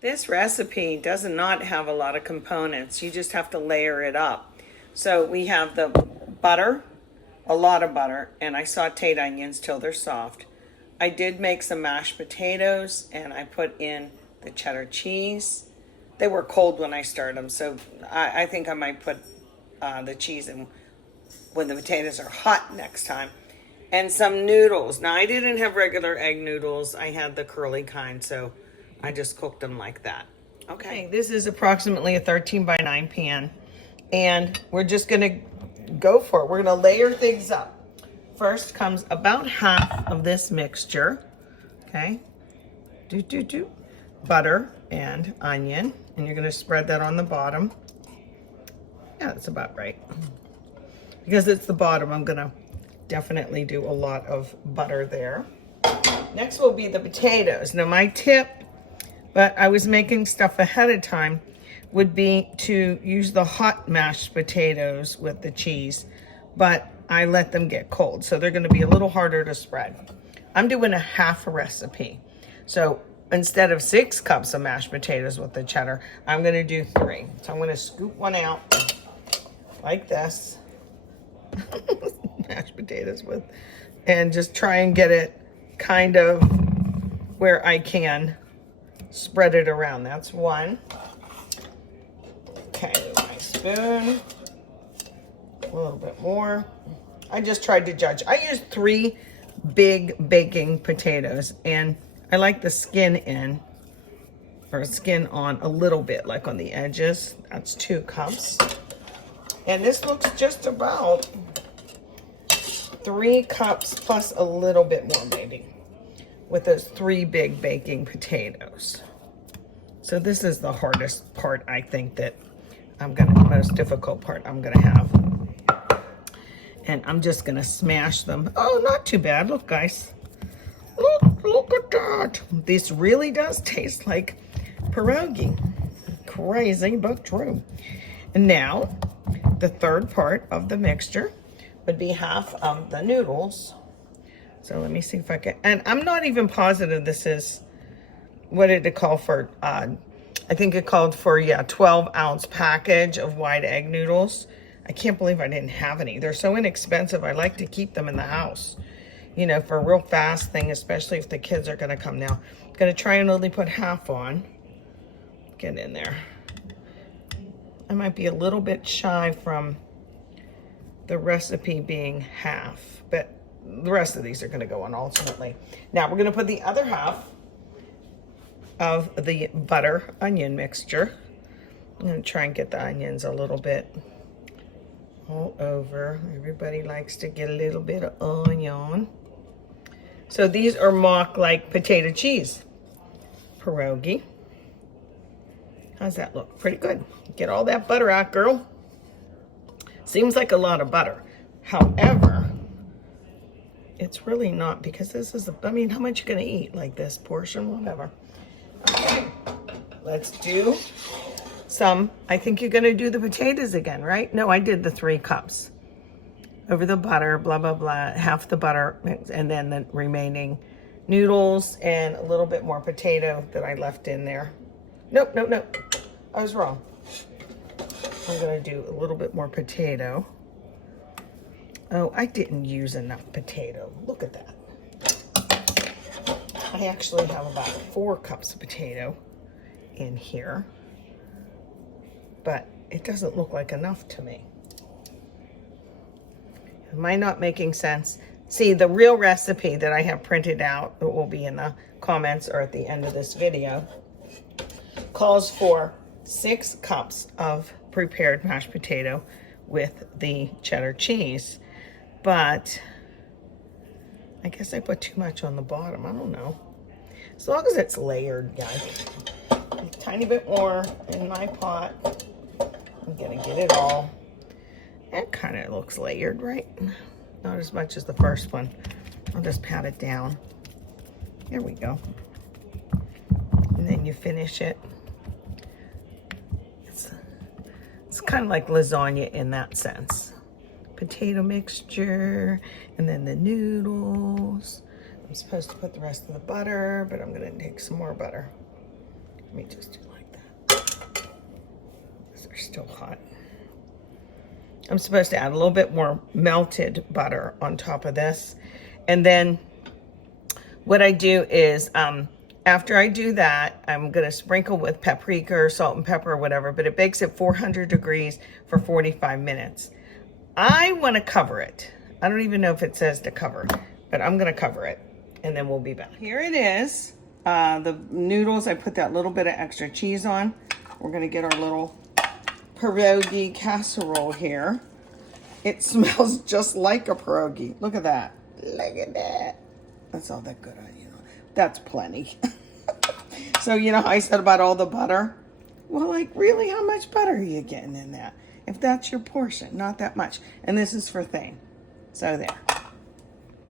This recipe does not have a lot of components. You just have to layer it up. So we have the butter, a lot of butter, and I sauteed onions till they're soft. I did make some mashed potatoes and I put in the cheddar cheese. They were cold when I started them, so I think I might put the cheese in when the potatoes are hot next time. And some noodles. Now I didn't have regular egg noodles. I had the curly kind, so I just cooked them like that. Okay, this is approximately a 13 by 9 pan. And we're just gonna go for it. We're gonna layer things up. First comes about half of this mixture, okay? Butter and onion. And you're gonna spread that on the bottom. Yeah, that's about right. Because it's the bottom, I'm gonna definitely do a lot of butter there. Next will be the potatoes. Now my tip, but I was making stuff ahead of time, would be to use the hot mashed potatoes with the cheese, but I let them get cold, so they're gonna be a little harder to spread. I'm doing a half a recipe. So instead of 6 cups of mashed potatoes with the cheddar, I'm gonna do 3. So I'm gonna scoop one out like this, mashed potatoes with, and just try and get it kind of where I can spread it around. That's one. Okay, my spoon, a little bit more. I just tried to judge. I used 3 big baking potatoes, and I like the skin in, or skin on a little bit, like on the edges. That's 2 cups. And this looks just about 3 cups plus a little bit more maybe, with those 3 big baking potatoes. So this is the hardest part, I think, that most difficult part I'm gonna have. And I'm just gonna smash them. Oh, not too bad. Look, guys. Look at that. This really does taste like pierogi. Crazy, but true. And now, the third part of the mixture would be half of the noodles. So let me see if I can, and I'm not even positive this is, what did it call for? I think it called for, yeah, 12-ounce package of wide egg noodles. I can't believe I didn't have any. They're so inexpensive. I like to keep them in the house, you know, for a real fast thing, especially if the kids are gonna come now. I'm gonna try and only put half on. Get in there. I might be a little bit shy from the recipe being half, but the rest of these are gonna go on alternately. Now we're gonna put the other half of the butter onion mixture. I'm gonna try and get the onions a little bit all over. Everybody likes to get a little bit of onion. So these are mock like potato cheese pierogi. How's that look? Pretty good. Get all that butter out, girl. Seems like a lot of butter. However, it's really not, because this is, I mean, how much you gonna eat? Like this portion, whatever. Okay, let's do some. I think you're gonna do the potatoes again, right? No, I did the 3 cups over the butter, blah, blah, blah, half the butter, and then the remaining noodles and a little bit more potato that I left in there. Nope, nope, nope, I was wrong. I'm gonna do a little bit more potato. Oh, I didn't use enough potato. Look at that. I actually have about 4 cups of potato in here, but it doesn't look like enough to me. Am I not making sense? See, the real recipe that I have printed out, it will be in the comments or at the end of this video, calls for 6 cups of prepared mashed potato with the cheddar cheese, but I guess I put too much on the bottom. I don't know. As long as it's layered, guys. A tiny bit more in my pot. I'm gonna get it all. It kind of looks layered, right? Not as much as the first one. I'll just pat it down. There we go. And then you finish it. It's kind of like lasagna in that sense. Potato mixture, and then the noodles. I'm supposed to put the rest of the butter, but I'm gonna take some more butter. Let me just do like that. They're still hot. I'm supposed to add a little bit more melted butter on top of this. And then what I do is, after I do that, I'm gonna sprinkle with paprika or salt and pepper or whatever, but it bakes at 400 degrees for 45 minutes. I wanna cover it. I don't even know if it says to cover, but I'm gonna cover it and then we'll be back. Here it is. The noodles, I put that little bit of extra cheese on. We're gonna get our little pierogi casserole here. It smells just like a pierogi. Look at that. Look at that. That's all that good on you. That's plenty. So you know how I said about all the butter? Well, like really, how much butter are you getting in that? If that's your portion, not that much. And this is for thing. So there.